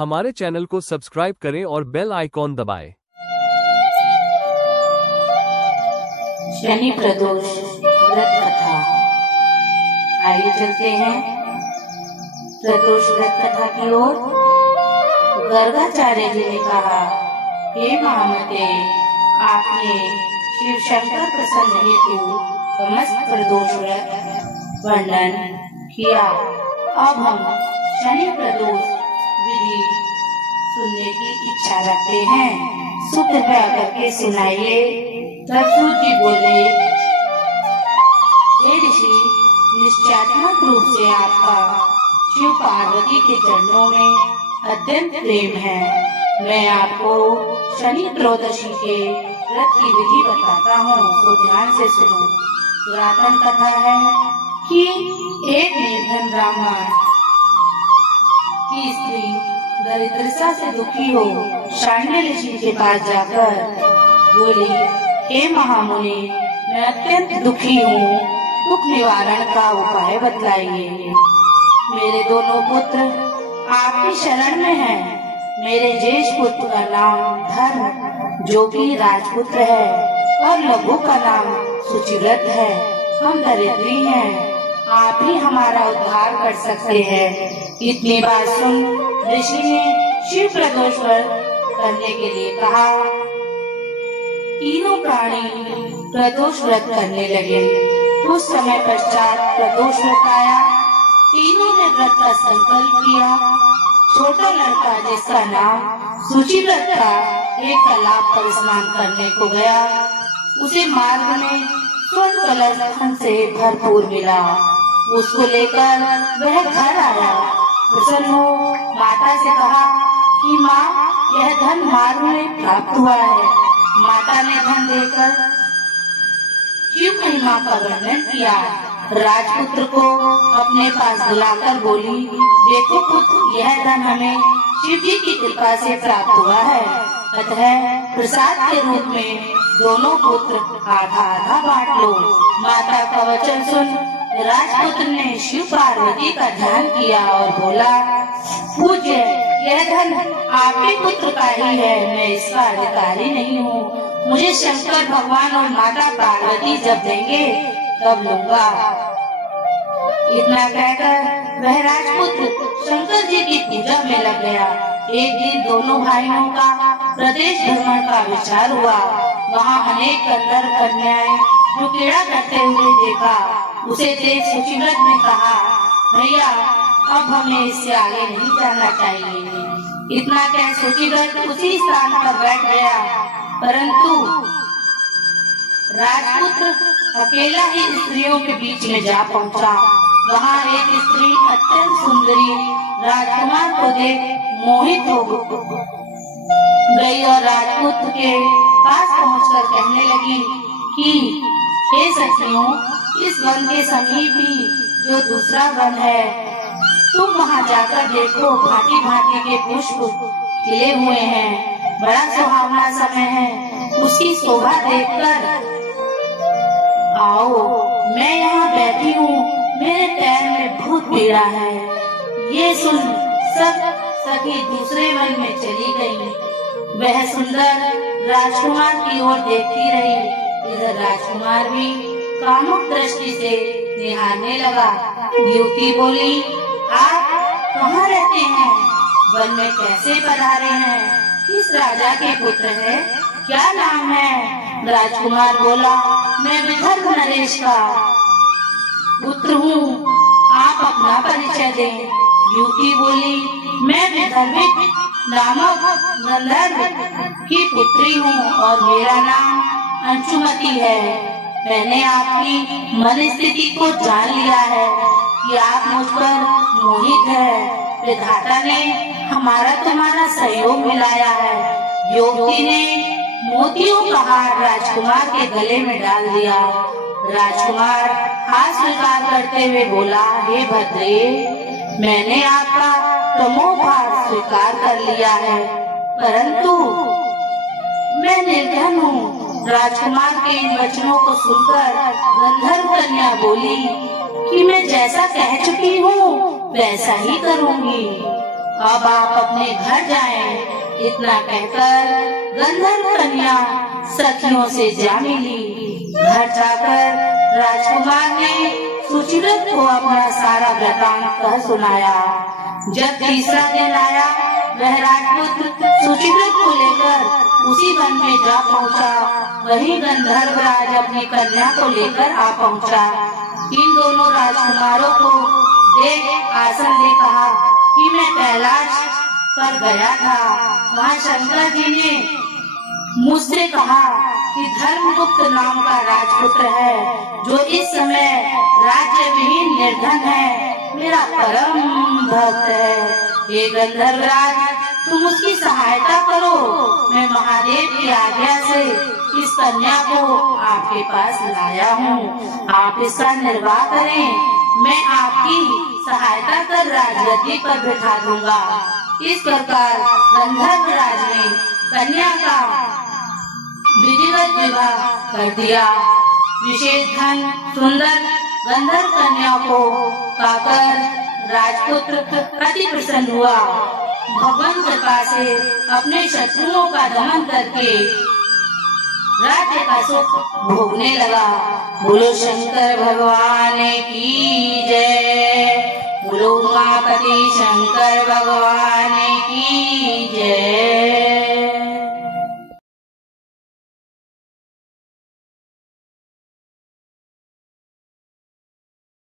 हमारे चैनल को सब्सक्राइब करें और बेल आइकॉन दबाएं। शनि प्रदोष व्रत कथा। आइए चलते हैं प्रदोष व्रत कथा की ओर। गर्गाचार्य जी ने कहा, हे महामते, आपने शिव शंकर प्रसन्न हेतु समस्त प्रदोष व्रत वर्णन किया। अब हम शनि प्रदोष विधि सुनने की इच्छा रखते हैं। कृपया करके सुनाइए। दक्षुण जी बोले, हे ऋषि, निश्चयात्मक रूप से आपका शिव पार्वती के चरणों में अत्यंत प्रेम है। मैं आपको शनि त्रयोदशी के व्रत की विधि बताता हूँ, तो ध्यान से सुनो। पुरातन कथा है कि एक निर्धन ब्राह्मण की स्त्री दरिद्रता से दुखी हो शांडिल्य ऋषि के पास जाकर बोली, हे महामुनि, मैं अत्यंत दुखी हूँ, दुख निवारण का उपाय बतलाइए। मेरे दोनों पुत्र आपकी शरण में हैं। मेरे ज्येष्ठ पुत्र का नाम धर्म, जो कि राजपुत्र है, और लघु का नाम सुचिव्रत है। हम दरिद्री हैं, आप ही हमारा उद्धार कर सकते हैं। इतनी बात सुन ऋषि ने शिव प्रदोष व्रत करने के लिए कहा। तीनों प्राणी प्रदोष व्रत करने लगे। कुछ समय पश्चात प्रदोष व्रत आया। तीनों ने व्रत का संकल्प किया। छोटा लड़का, जिसका नाम सुचिव्रत था, एक तालाब पर स्नान करने को गया। उसे मार्ग में स्वर्ण कलश धन से भरपूर मिला। उसको लेकर वह घर आया। प्रसन्न हो माता से कहा कि माँ, यह धन मार्ग में प्राप्त हुआ है। माता ने धन देकर शिव महिमा का वर्णन किया। राजपुत्र को अपने पास बुलाकर बोली, देखो पुत्र, यह धन हमें शिव जी की कृपा से प्राप्त हुआ है, अतः प्रसाद के रूप में दोनों पुत्र आधा आधा बांट लो। माता का वचन सुन राजपुत्र ने शिव पार्वती का ध्यान किया और बोला, पूज्य, यह धन आपके पुत्र का ही है, मैं इसका अधिकारी नहीं हूँ। मुझे शंकर भगवान और माता पार्वती जब देंगे तब लूंगा। इतना कहकर वह राजपुत्र शंकर जी की पूजा में लग गया। एक दिन दोनों भाइयों का प्रदेश भ्रमण का विचार हुआ। वहाँ अनेक गंधर्व कन्याएं रुकेड़ा करते हुए देखा। उसे देख सुचिव्रत ने कहा, भैया, अब हमें इससे आगे नहीं जाना चाहिए। इतना कह सुचिव्रत उसी स्थान पर बैठ गया, परंतु राजपुत्र अकेला ही स्त्रियों के बीच में जा पहुंचा। वहाँ एक स्त्री अत्यंत सुंदरी राजकुमार को देख मोहित हो गई और राजपुत्र के पास पहुंचकर कहने लगी कि हे सखियों, इस वन के समीप ही जो दूसरा वन है, तुम वहाँ जाकर देखो। भांति भांति के पुष्प खिले हुए हैं, बड़ा सुहावना समय है। उसकी शोभा देखकर आओ। मैं यहाँ बैठी हूँ, मेरे पैर में बहुत पीड़ा है। ये सुन सब सखी दूसरे वन में चली गई। वह सुंदर राजकुमार की ओर देखती रही। इधर राजकुमार भी कामुक दृष्टि से निहारने लगा। युवती बोली, आप कहाँ रहते हैं? वन में कैसे पधारे हैं? किस राजा के पुत्र हैं? क्या नाम है? राजकुमार बोला, मैं विदर्भ नरेश का पुत्र हूँ, आप अपना परिचय दें। युवती बोली, मैं विदर्भ नामक गंधर्व की पुत्री हूँ और मेरा नाम अंशुमती है। मैंने आपकी मन स्थिति को जान लिया है कि आप मुझ पर मोहित है। विधाता ने हमारा तुम्हारा सहयोग मिलाया है। युवती ने मोतियों का हार राजकुमार के गले में डाल दिया। राजकुमार हाथ स्वीकार करते हुए बोला, हे भद्रे, मैंने आपका तमोभार स्वीकार कर लिया है, परंतु मैं निर्धन हूँ। राजकुमार के इन वचनों को सुनकर गंधर्व कन्या बोली कि मैं जैसा कह चुकी हूँ वैसा ही करूँगी। अब आप अपने घर जाएं। इतना कहकर गंधर्व कन्या सखियों से जा मिली। घर जाकर राजकुमार ने सुचिव्रत को अपना सारा वृतांत कह सुनाया। जब तीसरा दिन आया, वह राजपुत्र सुचिव्रत को लेकर उसी वन में जा पहुंचा। वही गंधर्वराज अपनी कन्या को लेकर आ पहुंचा। इन दोनों राजकुमारों को देख आसन दे कहा कि मैं कैलाश पर गया था। वहाँ शंकर जी ने मुझसे कहा कि धर्मगुप्त नाम का राजपुत्र है, जो इस समय राज्य विहीन निर्धन है, मेरा परम भक्त है। हे गंधर्वराज, तुम उसकी सहायता करो। मैं महादेव की आज्ञा से इस कन्या को आपके पास लाया हूँ। आप इसका निर्वाह करें, मैं आपकी सहायता कर राजगद्दी पर बिठा दूंगा। इस प्रकार गंधर्वराज ने कन्या का विधिवत विवाह कर दिया। विशेष धन सुंदर गंधर्व कन्या को पाकर राजपुत्र अति प्रसन्न हुआ। भगवान कृपा से अपने शत्रुओं का दमन करके राज्य का सुख भोगने लगा। बोलो शंकर भगवान की जय। बोलो उमापति शंकर भगवान